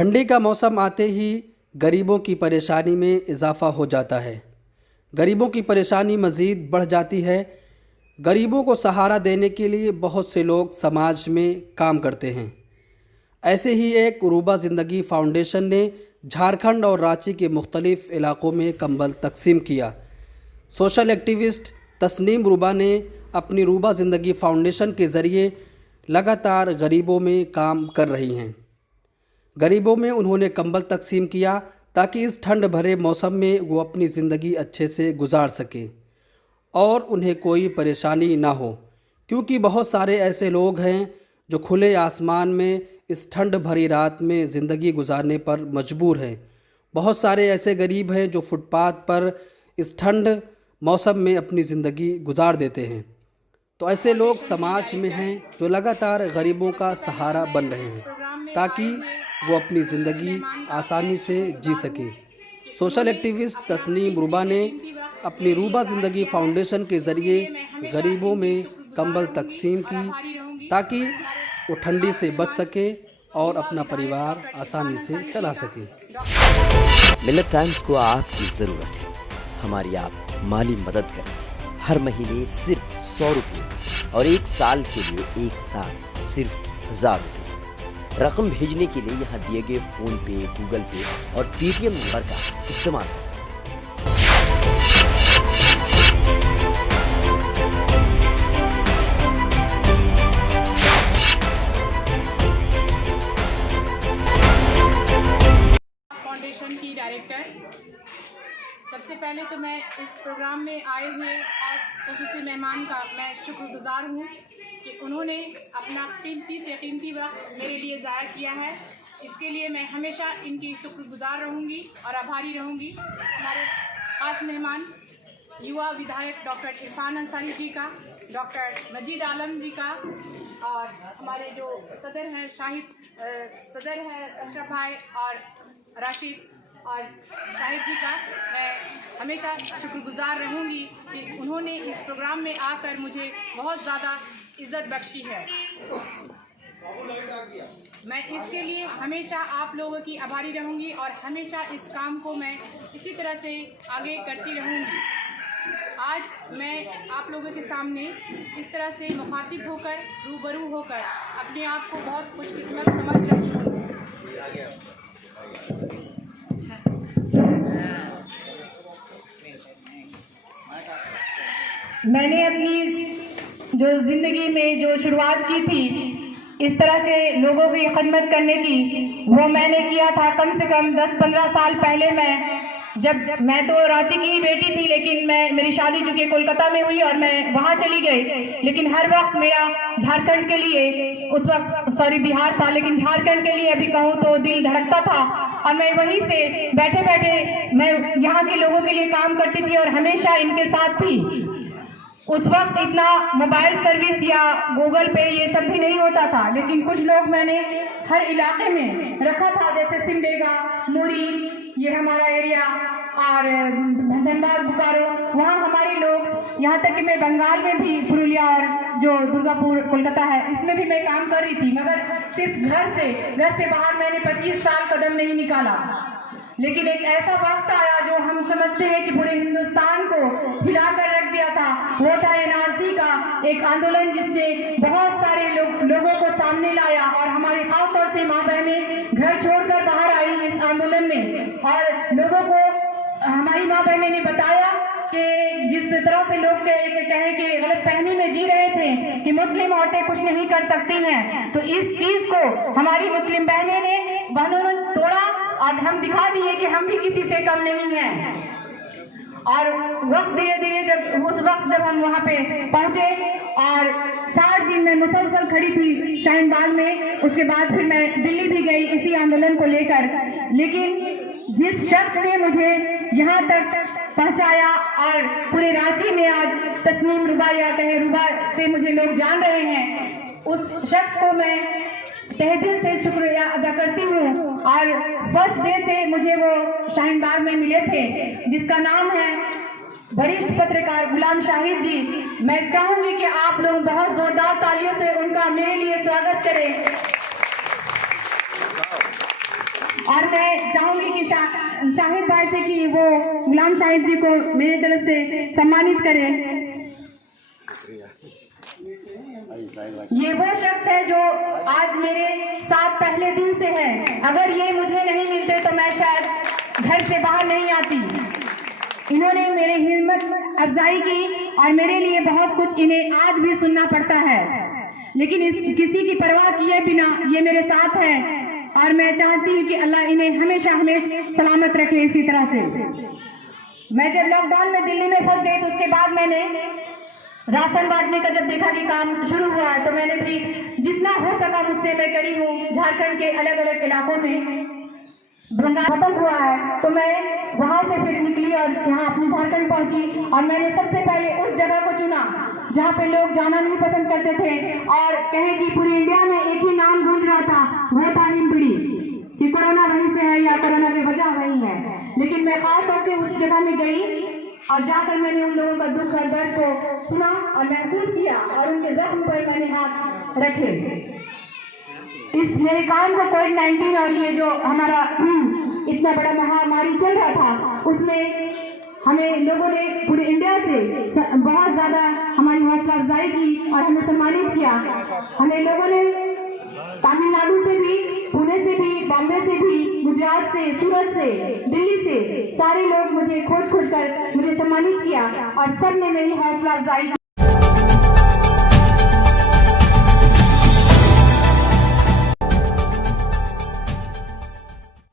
ठंडी का मौसम आते ही गरीबों की परेशानी में इजाफ़ा हो जाता है। गरीबों की परेशानी मज़ीद बढ़ जाती है। गरीबों को सहारा देने के लिए बहुत से लोग समाज में काम करते हैं। ऐसे ही एक रूबा ज़िंदगी फ़ाउंडेशन ने झारखंड और रांची के मुख्तलिफ़ इलाक़ों में कंबल तकसीम किया। सोशल एक्टिविस्ट तस्नीम रूबा ने अपनी रूबा ज़िंदगी फ़ाउंडेशन के ज़रिए लगातार गरीबों में काम कर रही हैं। गरीबों में उन्होंने कंबल तकसीम किया ताकि इस ठंड भरे मौसम में वो अपनी ज़िंदगी अच्छे से गुजार सकें और उन्हें कोई परेशानी ना हो, क्योंकि बहुत सारे ऐसे लोग हैं जो खुले आसमान में इस ठंड भरी रात में ज़िंदगी गुजारने पर मजबूर हैं। बहुत सारे ऐसे गरीब हैं जो फुटपाथ पर इस ठंड मौसम में अपनी ज़िंदगी गुजार देते हैं। तो ऐसे लोग समाज में हैं जो लगातार गरीबों का सहारा बन रहे हैं ताकि वो अपनी ज़िंदगी आसानी से जी सके। सोशल एक्टिविस्ट तस्नीम रूबा ने अपनी रूबा ज़िंदगी फ़ाउंडेशन के ज़रिए गरीबों में कंबल तकसीम की ताकि वो ठंडी से बच सके और अपना परिवार आसानी से चला सके। मिल्लत टाइम्स को आपकी ज़रूरत है। हमारी आप माली मदद करें। हर महीने सिर्फ 100 रुपये और 1 साल के लिए एक साथ सिर्फ 1000 रुपये। रकम भेजने के लिए यहाँ दिए गए फ़ोन पे, गूगल पे और पेटीएम नंबर का इस्तेमाल कर सकते हैं। फाउंडेशन की डायरेक्टर, सबसे पहले तो मैं इस प्रोग्राम में आए हुए ख़ुसूसी मेहमान का मैं शुक्रगुज़ार हूँ कि उन्होंने अपना कीमती से कीमती वक्त मेरे लिए ज़ाया किया है। इसके लिए मैं हमेशा इनकी शुक्रगुज़ार रहूँगी और आभारी रहूँगी। हमारे ख़ास मेहमान युवा विधायक डॉक्टर इरफान अंसारी जी का, डॉक्टर मजीद आलम जी का और हमारे जो सदर हैं सदर हैं अशरफ भाई और राशिद और शाहिद जी का मैं हमेशा शुक्रगुज़ार रहूँगी कि उन्होंने इस प्रोग्राम में आकर मुझे बहुत ज़्यादा इज़्ज़त बख्शी है। मैं इसके लिए हमेशा आप लोगों की आभारी रहूँगी और हमेशा इस काम को मैं इसी तरह से आगे करती रहूँगी। आज मैं आप लोगों के सामने इस तरह से मुखातिब होकर रूबरू होकर अपने आप को बहुत खुशकिस्मत समझ रही हूँ। मैंने अपनी जो ज़िंदगी में जो शुरुआत की थी इस तरह से लोगों की खिदमत करने की, वो मैंने किया था कम से कम 10-15 साल पहले। मैं तो रांची की ही बेटी थी, लेकिन मेरी शादी चूँकि कोलकाता में हुई और मैं वहाँ चली गई, लेकिन हर वक्त मेरा झारखंड के लिए उस वक्त बिहार था, लेकिन झारखंड के लिए अभी कहूँ तो दिल धड़कता था और मैं वहीं से बैठे बैठे मैं यहाँ के लोगों के लिए काम करती थी और हमेशा इनके साथ थी। उस वक्त इतना मोबाइल सर्विस या गूगल पे ये सब भी नहीं होता था, लेकिन कुछ लोग मैंने हर इलाके में रखा था, जैसे सिमडेगा, मुरी, ये हमारा एरिया और धनबाद, बोकारो, वहाँ हमारे लोग, यहाँ तक कि मैं बंगाल में भी पुरुलिया और जो दुर्गापुर कोलकाता है इसमें भी मैं काम कर रही थी, मगर सिर्फ घर से बाहर मैंने 25 साल कदम नहीं निकाला। लेकिन एक ऐसा वक्त आया जो हम समझते हैं कि पूरे हिंदुस्तान को हिलाकर रख दिया था। वो था एनआरसी का एक आंदोलन जिसने बहुत सारे लोगों को सामने लाया और हमारे खास तौर से माँ बहनें घर छोड़कर बाहर आई इस आंदोलन में और लोगों को हमारी माँ बहनें ने बताया कि जिस तरह से लोग कहें कि गलत फहमी में जी रहे थे कि मुस्लिम औरतें कुछ नहीं कर सकती हैं, तो इस चीज़ को हमारी मुस्लिम बहनों ने तोड़ा और हम दिखा दिए कि हम भी किसी से कम नहीं हैं। और वक्त धीरे धीरे जब हम वहाँ पे पहुँचे और 60 दिन में मुसलसल खड़ी थी शाहीन बाग में, उसके बाद फिर मैं दिल्ली भी गई इसी आंदोलन को लेकर। लेकिन जिस शख्स ने मुझे यहाँ तक पहुँचाया और पूरे रांची में आज तस्नीम रूबा या कहे रूबा से मुझे लोग जान रहे हैं, उस शख्स को मैं तहे दिल से शुक्रिया अदा करती हूँ। और फर्स्ट डे से मुझे वो शाहीन बाग में मिले थे, जिसका नाम है वरिष्ठ पत्रकार गुलाम शाहिद जी। मैं चाहूँगी कि आप लोग बहुत जोरदार तालियों से उनका मेरे लिए स्वागत करें। और मैं चाहूंगी कि शाहिद भाई से कि वो गुलाम शाहिद जी को मेरी तरफ से सम्मानित करें। ये वो शख्स है जो आज मेरे साथ पहले दिन से है। अगर ये मुझे नहीं मिलते तो मैं शायद घर से बाहर नहीं आती। इन्होंने मेरी हिम्मत अफजाई की और मेरे लिए बहुत कुछ इन्हें आज भी सुनना पड़ता है, लेकिन किसी की परवाह किए बिना ये मेरे साथ है और मैं चाहती हूँ कि अल्लाह इन्हें हमेशा हमेशा सलामत रखे। इसी तरह से मैं जब लॉकडाउन में दिल्ली में फंस गई तो उसके बाद मैंने राशन बांटने का जब देखा कि काम शुरू हुआ है तो मैंने भी जितना हो सका मुझसे मैं करी हूँ। झारखंड के अलग अलग इलाकों में बंगाल खत्म हुआ है तो मैं वहां से फिर निकली और यहाँ अपनी झारखंड पहुंची और मैंने सबसे पहले उस जगह को चुना जहाँ पे लोग जाना नहीं पसंद करते थे और कहे कि पूरी इंडिया में एक ही नाम गूंज रहा था, वो था हिमपिड़ी, कि कोरोना वहीं से है या कोरोना की वजह वही है। लेकिन मैं खास तौर से उस जगह में गई और जाकर मैंने उन लोगों का दुख और दर्द को सुना और महसूस किया और उनके जख्म पर मैंने हाथ रखे। इस मेरे काम को कोविड-19 और ये जो हमारा इतना बड़ा महामारी चल रहा था उसमें हमें लोगों ने पूरे इंडिया से बहुत ज़्यादा हमारी हौसला अफजाई की और हमें सम्मानित किया। हमें लोगों ने तमिलनाडु से भी, पुणे से भी, बॉम्बे से भी, गुजरात से, सूरत से, दिल्ली से सारे लोग मुझे खोज कर मुझे सम्मानित किया और सब ने मेरी हौसला अफजाई की।